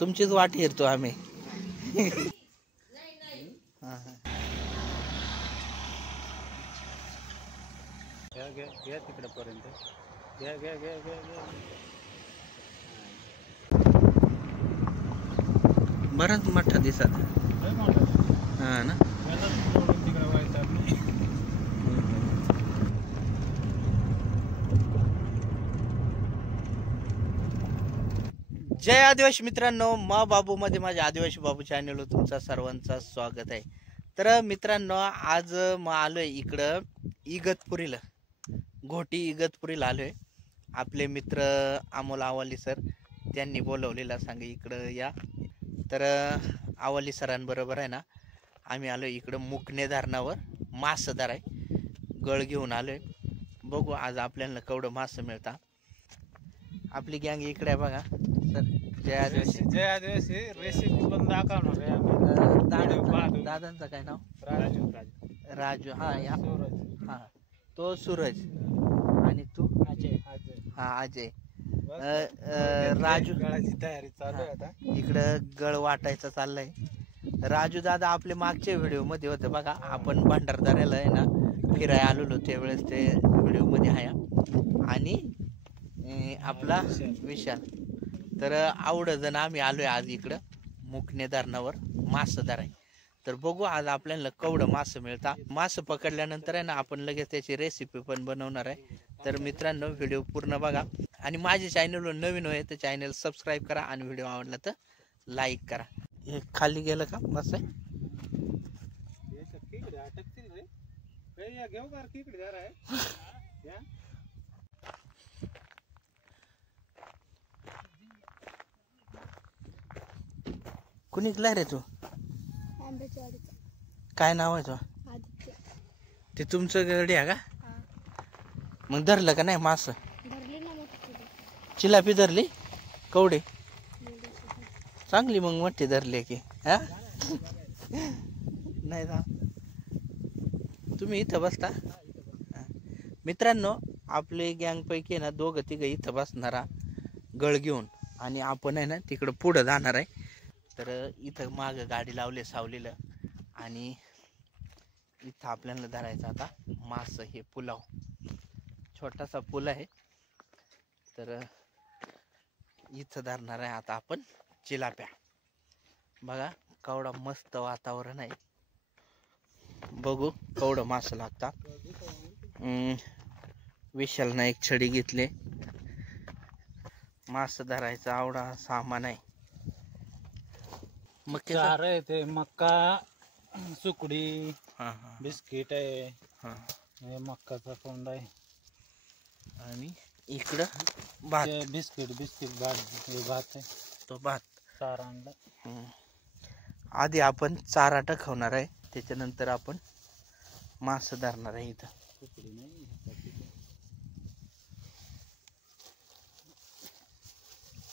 तुमचीच वाट हेरतो आम्ही. घ्या तिकडे पर्यंत घ्या. बराच मोठा दिसत. हा ना. जय आदिवासी मित्रांनो, मा बाबू मध्ये माझ्या आदिवासी बाबू चॅनलवर तुमचा सर्वांचा स्वागत आहे. तर मित्रांनो, आज मग आलोय इकडं इगतपुरीला, घोटी इगतपुरीला आलोय. आपले मित्र अमोल आवाली सर त्यांनी बोलवलेला, सांगे इकडं या. तर आवाली सरांबरोबर आहे ना आम्ही आलोय इकडं मुकणे धरणावर. मास धर आहे, गळ घेऊन आलोय. बघू आज आपल्याला केवढं मास मिळता. आपली गँग इकडे आहे बघा सर. जय आदिवासी रेसिपी पण दाखवणार आहे. दादांचं काय नाव? राजू. हा तो सूरज आणि तू अजय. हा अजय. राजू गळाची तयारी चालू आहे आता. इकडं गळ वाटायचं चाललंय. राजू दादा आपले मागच्या व्हिडिओ मध्ये होते बघा. आपण भंडारदऱ्याला आहे ना फिरायला आलेलो त्यावेळेस ते व्हिडिओ मध्ये आहे. आणि आपला विशाल. तर आवड जण आम्ही आलोय आज इकडं मुकणे धरणावर मास धराय. तर बघू आज आपल्याला केवढं मास मिळता. मास पकडल्यानंतर आहे ना आपण लगेच त्याची रेसिपी पण बनवणार आहे. तर मित्रांनो व्हिडिओ पूर्ण बघा. आणि माझ्या चॅनलवर नवीन होय तर चॅनल सबस्क्राईब करा. आणि व्हिडिओ आवडला तर लाईक करा. हे खाली गेलं का बस आहे. कुणी गेला रे तू? काय नाव आहे तो? ते तुमचं गडी आहे का? मग धरलं का नाही मास? चिलापी धरली? कवडे चांगली मग मोठी धरली की. हा नाही ना तुम्ही इथं बसता. मित्रांनो आपले गँग पैकी ना दोघं तिघं इथं बसणारा गळ घेऊन. आणि आपण आहे ना तिकडं पुढं जाणार आहे. तर इथं माग गाडी लावले सावलीला. आणि इथं आपल्याला धरायचं आता मास. हे पुलाव छोटासा पूल आहे. तर इथं धरणार आहे आता आपण चिलाप्या. बघा केवढा मस्त वातावरण आहे. बघू केवढं मास लागता. विशालनं एक छडी घेतले. मास धरायचा आवडा सामान आहे. चार आहे ते मक्का, सुकडी, बिस्किट आहे. हे मक्काचा कोंडा आहे. आणि इकडं भात. बिस्किट भात आहे. तो भात चारा आणला. आधी आपण चारा टाकवणार आहे. त्याच्यानंतर आपण मास धरणार आहे. इथं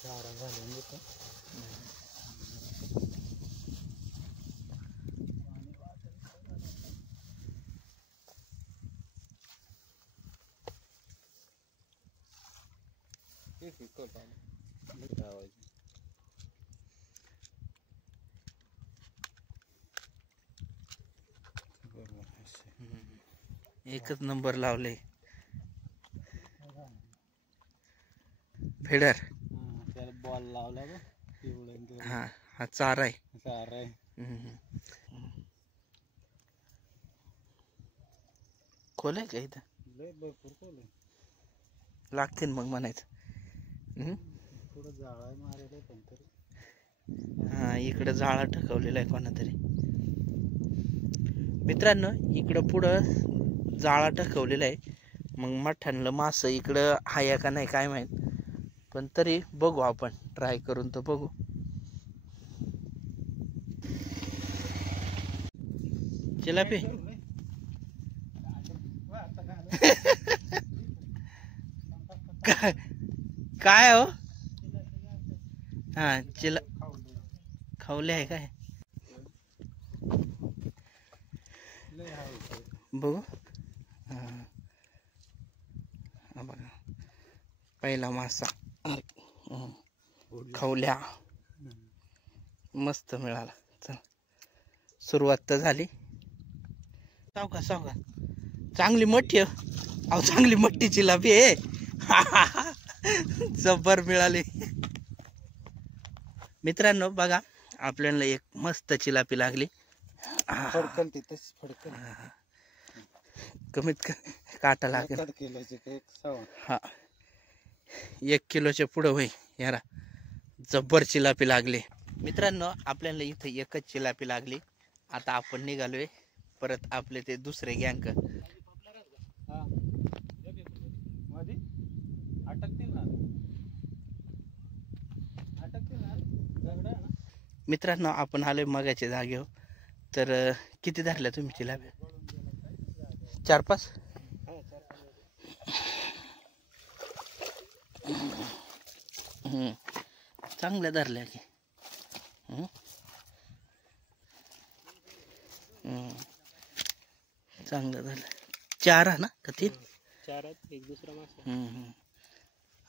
चारा घालून देतो. एकच नंबर लावले. फेडर त्याला बॉल लावला. हा हा चारा आहे. चारा आहे. खोल आहे का इथं? भरपूर खोल आहे. लागतील मग म्हणायचं. थोडं जाळा मारायला पण तरी. हा इकडं जाळा टाकवलेला आहे कोणातरी. मित्रांनो इकडं पुढं जाळा टाकवलेला आहे. मग मठांना मास इकडं हाय का नाही काय माहित. पण तरी बघू आपण ट्राय करून तर बघू. चिलापी काय हो? हा चिला खावले आहे काय बघू. हा बघा पहिला मासा खवल्या. मस्त मिळाला. चल सुरुवात तर झाली. सावकाश सावकाश. चांगली मोठी अहो चांगली मोठी जिलाबी आहे. जबर मिळाली. मित्रांनो बघा आपल्याला एक मस्त चिलापी लागली. फडकन तिथेच फडकन कमीत कमी काटा लागेल. हा 1 किलोच्या पुढं होई याला जब्बर चिलापी लागली. मित्रांनो आपल्याला इथे एकच चिलापी लागली. आता आपण निघालोय परत आपले ते दुसरे गँग. मित्रांनो आपण आलोय मगाच्या जागेवर. तर किती धरल्या तुम्ही चिलापी? 4-5. चांगल्या धरल्या की. चांगलं झालं. 4 ना का 3? 4 एक दुसरा मासा.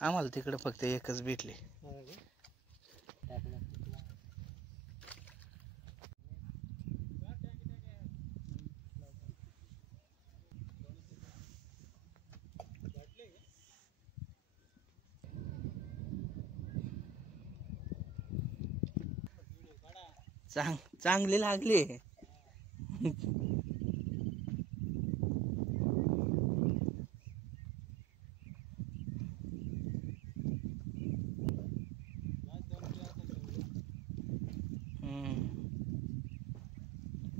आम्हाला तिकडं फक्त एकच भेटली. चांगली लागली.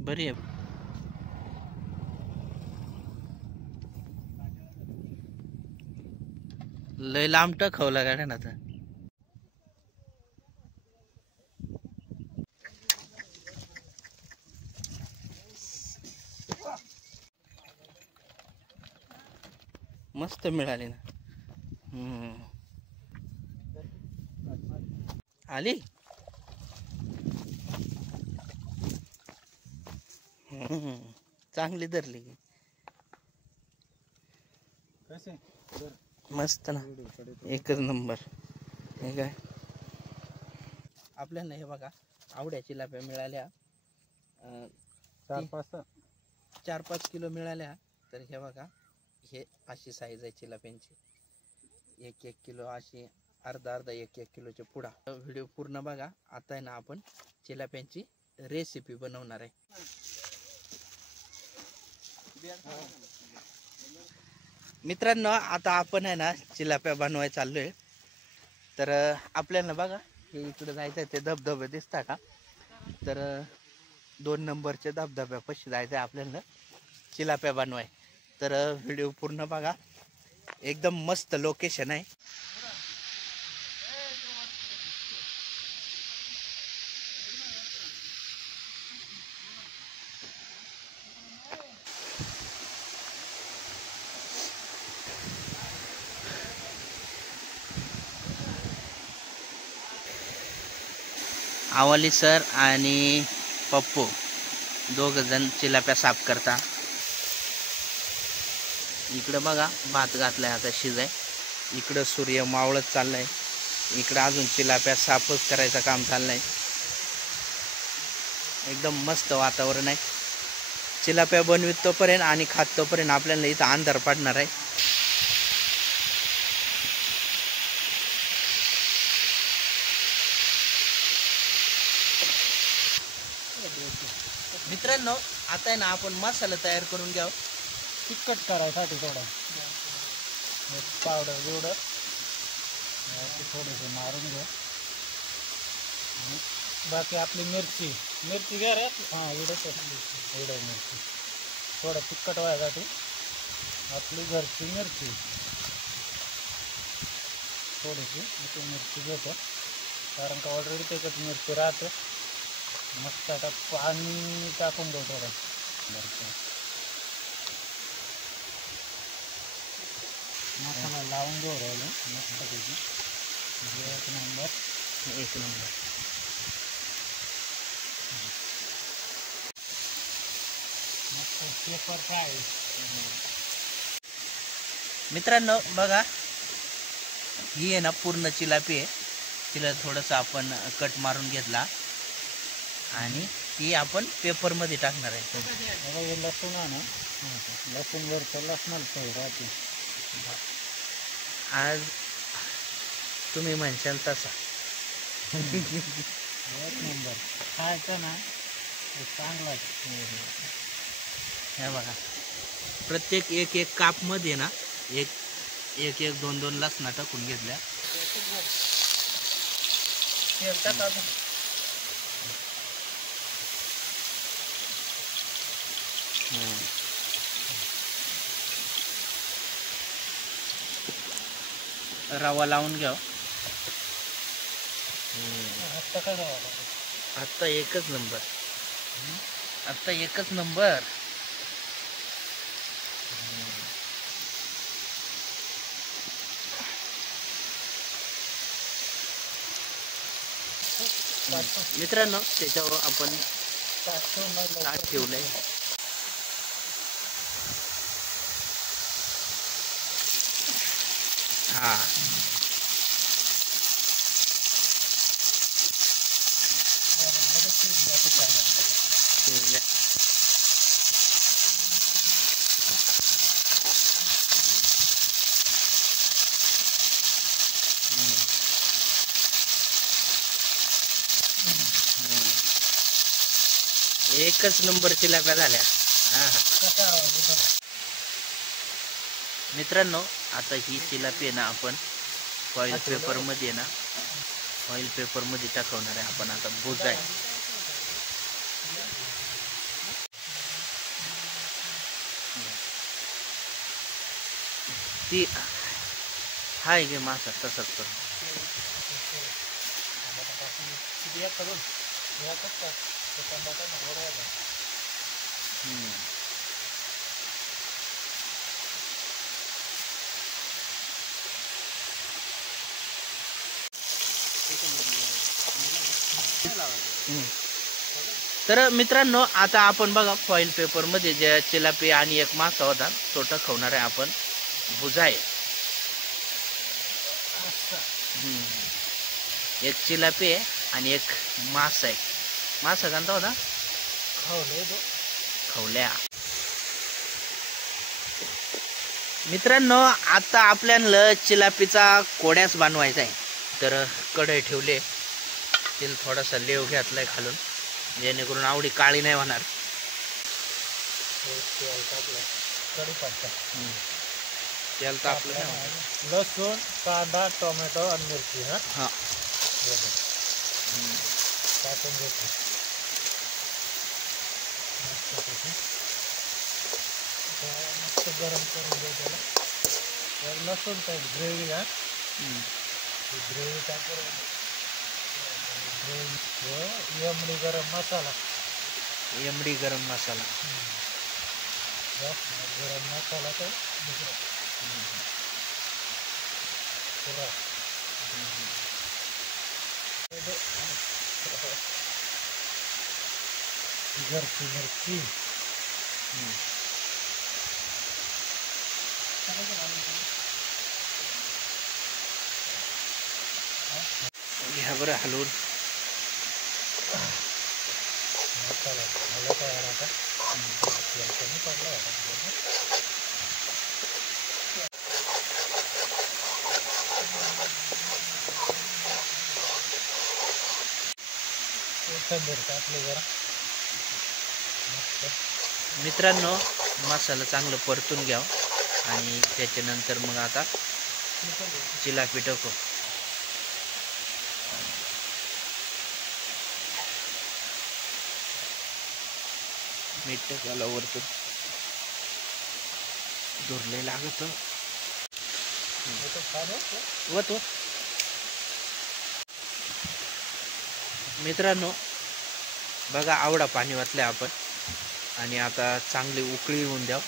बरी आहे. लय लांब टखवला गाड्या ना. तर मस्त मिळाली ना. आली. चांगली धरली. मस्त ना एकच नंबर. हे काय आपल्याला हे बघा आवड्या चिलाप्या मिळाल्या. 4-5 किलो मिळाल्या. तर हे बघा हे अशी साईज आहे चिलाप्यांची. 1-1 किलो अशी अर्धा 1-1 किलोच्या पुढा. व्हिडिओ पूर्ण बघा. आता आहे ना आपण चिलाप्यांची रेसिपी बनवणार आहे. मित्रांनो आता आपण आहे ना चिलाप्या बनवायला चाललोय. तर आपल्याला बघा हे इकडे जायचं आहे. ते धबधबे दिसता का? तर 2 नंबरच्या धबधब्यापाशी जायचं आहे आपल्याला चिलाप्या बनवाय. तर व्हिडिओ पूर्ण बघा. एकदम मस्त लोकेशन आहे. आवली सर आणि पप्पू 2 जण चिलाप्या साफ करता. इकडं बघा भात घातलाय आता शिजाय. इकडं सूर्य मावळत चाललाय. इकडं अजून चिलाप्या साफच करायचं काम चाललंय. एकदम मस्त वातावरण आहे. चिलाप्या बनवित तोपर्यंत आणि खात तोपर्यंत आपल्याला इथं अंधार पडणार आहे. मित्रांनो आता आहे ना आपण मसाला तयार करून घ्याव. तिखट करायसाठी थोडा पावडर बिवडर थोडेसे मारून घ्या. आणि बाकी आपली मिरची घ्या रे. हां एवढंच एवढं मिरची थोडं तिखट व्हायसाठी आपली घरची मिरची थोडीशी मिरची घेतो. कारण का ऑलरेडी त्याच्यात मिरची राहते. मस्त आता पाणी टाकून देऊ थोडं. मसाला लावून घेऊ राहिलो मस्तपैकी. एक नंबर. मस्त पेपर फ्राय. मित्रांनो बघा ही आहे ना पूर्ण चिलापी आहे. तिला थोडंसं आपण कट मारून घेतला. आणि ती आपण पेपरमध्ये टाकणार आहे. हे लसूण आहे ना, लसूण वरचं लसणाला चव राहते. आज तुम्ही म्हणशाल तसा. एक नंबर खायचं ना चांगला. हे बघा प्रत्येक एक एक कापमध्ये ना एक एक एक दोन दोन लसणा टाकून घेतल्या. तेल टाका. रवा लावून घ्या. आता काय करावं? आत्ता एकच नंबर. आत्ता एकच नंबर. मित्रांनो त्याच्यावर आपण ताट ठेवलंय. हा एकच नंबर चिलाप्या झाल्या. मित्रांनो आता ही चिलापी ना आपण फॉईल पेपर मध्ये ना फॉईल पेपर मध्ये टाकवणार आहे आपण. आता बुजाय ती हाय गे मासा तसंच करू. तर मित्रांनो आता आपण बघा फॉईल पेपर मध्ये जे चिलापी आणि एक मासा होता तो टाकवणार आहे आपण. बुजाय एक चिलापी आहे आणि एक मासा आहे. मासा कोणता होता? खवल्या. मित्रांनो आता आपल्याला चिलापीचा कोड्यास बनवायचा आहे. तर कढई ठेवले तिला थोडासा लेव घातलाय खालून जेणेकरून आवडी काळी नाही होणार. तेल तापलं नाही. लसूण, कांदा, टोमॅटो आणि मिरची हा टाकून घेतो. मस्त गरम करून देऊ त्याला. लसूण टाईप ग्रेव्ही. ग्रेव्ही टाकून एमडी गरम मसाला. एमडी गरम मसाला. गरम मसाला तर घरची मिरची. घ्या बरं हलवून. मसाला झाला तयार. आता तेल कमी पडला होता. कोथिंबीर टाकली जरा. मित्रांनो मसाला चांगलं परतून घ्या आणि त्याच्यानंतर मग आता चिलापी टाकू. मीठ टाकायला वरतून धुरले लागत वतो. मित्रांनो बघा आवडा पाणी वाचले आपण आणि आता चांगली उकळी येऊन द्या.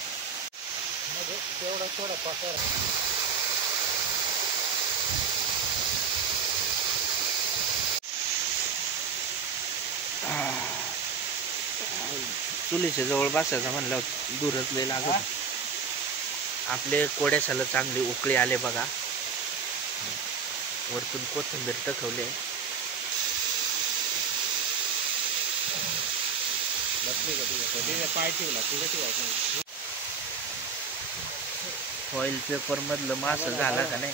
तेवढा थोडा पातळ. चुलीच्या जवळ बसायचं म्हणलं दूरच लय लागत. आपले कोड्यासाला चांगली उकळी आले बघा. वरतून कोथिंबीर टाकवले. फॉईल पेपर मधलं मास झाला का नाही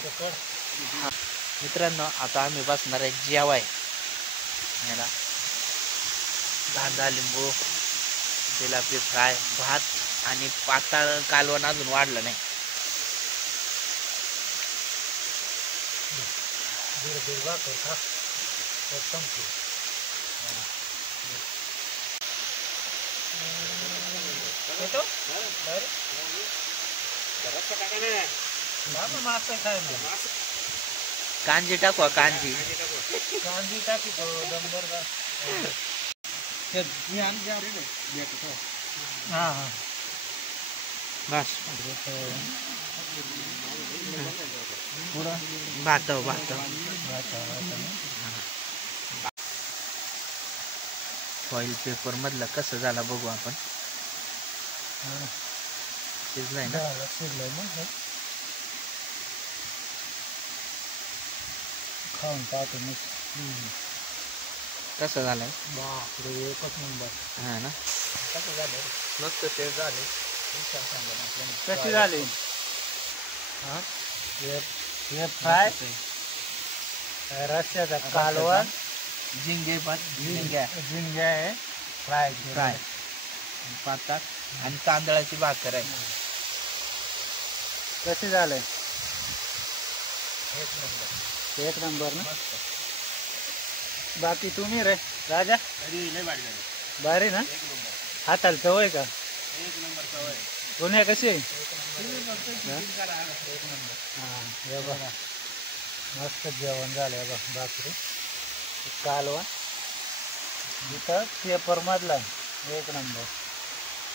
मित्रांनो. आता आम्ही बसणार आहे जेवाय. याला कांदा लिंबू जिलापी फ्राय भात आणि पाताळ कालवण अजून वाढलं नाही. कांजी टाकू कांजी कांदी टाकी तो डंबर हा हा बस भात भात फॉईल पेपर मधलं कसं झालं बघू आपण. शिजलाय ना. शिजलंय मग खाऊन पाहतो मग. कसं झालंय. बापरे एकच नंबर. हा ना. कसं झालं मस्त टेस्ट झाले. कशी झाली. हा हे फ्राय रस्स्याचा कालवण झिंगे भात झिंग्या झिंग्या आहे फ्राय फ्राय पाताळ आणि तांदळाची भाकर आहे. कसे झाले. एक नंबर ना. बाकी तुम्ही रे राजा भारी ना. हाताला सवय का. पुण्या कशी आहे. हे बघा मस्त जेवण झालं बघ. भाकरी कालवण इथं पेपर मधला एक नंबर.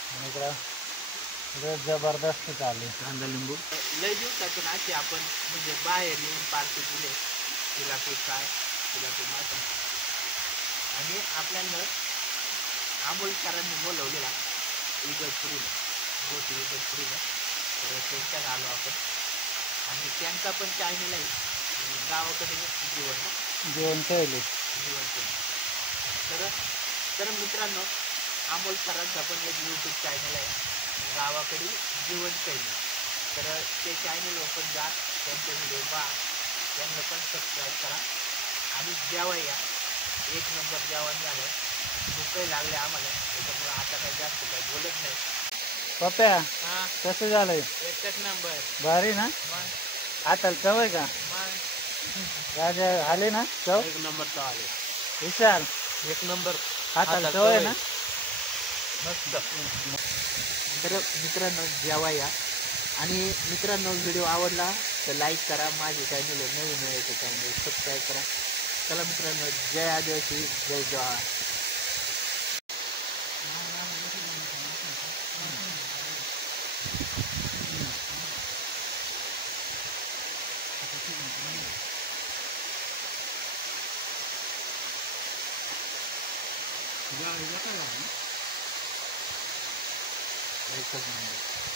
आणि इकडं जबरदस्त चालू. कांदा लिंबू लय दिवसातून अशी आपण म्हणजे बाहेर येऊन पार्टी दिले. जिलापी फ्राय जिलापी मासा आणि आपल्याला अमोल सरांनी बोलवलेला इगतपुरीला गोटी इगतपुरीला. तर त्यांच्यात आलो आपण आणि त्यांचा पण चॅनल आहे गावाकडे जेवण ठेवले. तर मित्रांनो अमोल सरांचा पण एक यूट्यूब चॅनल आहे गावाकडील जीवनशैली. तर ते चॅनलवर पण जा त्यांचे व्हिडिओ पहा. त्यांना पण सबस्क्राईब करा आणि जेवाय या. एक नंबर जेवण झालं. भूकही लागले आम्हाला त्याच्यामुळे आता काही जास्त काही बोलत नाही. पप्प्या हा कसं झालंय. एकच नंबर. भारी ना. हाताला चव आहे का. राजा आले ना चव. एक नंबर तो आले. विशाल एक नंबर हाताला चव आहे ना. मस्त. तर मित्रांनो जेवा या. आणि मित्रांनो व्हिडिओ आवडला तर लाईक करा. माझे चॅनल नवीन आहे चॅनल सबस्क्राईब करा. चला मित्रांनो जय आदिवासी जय जवाहर. एकच नंबर.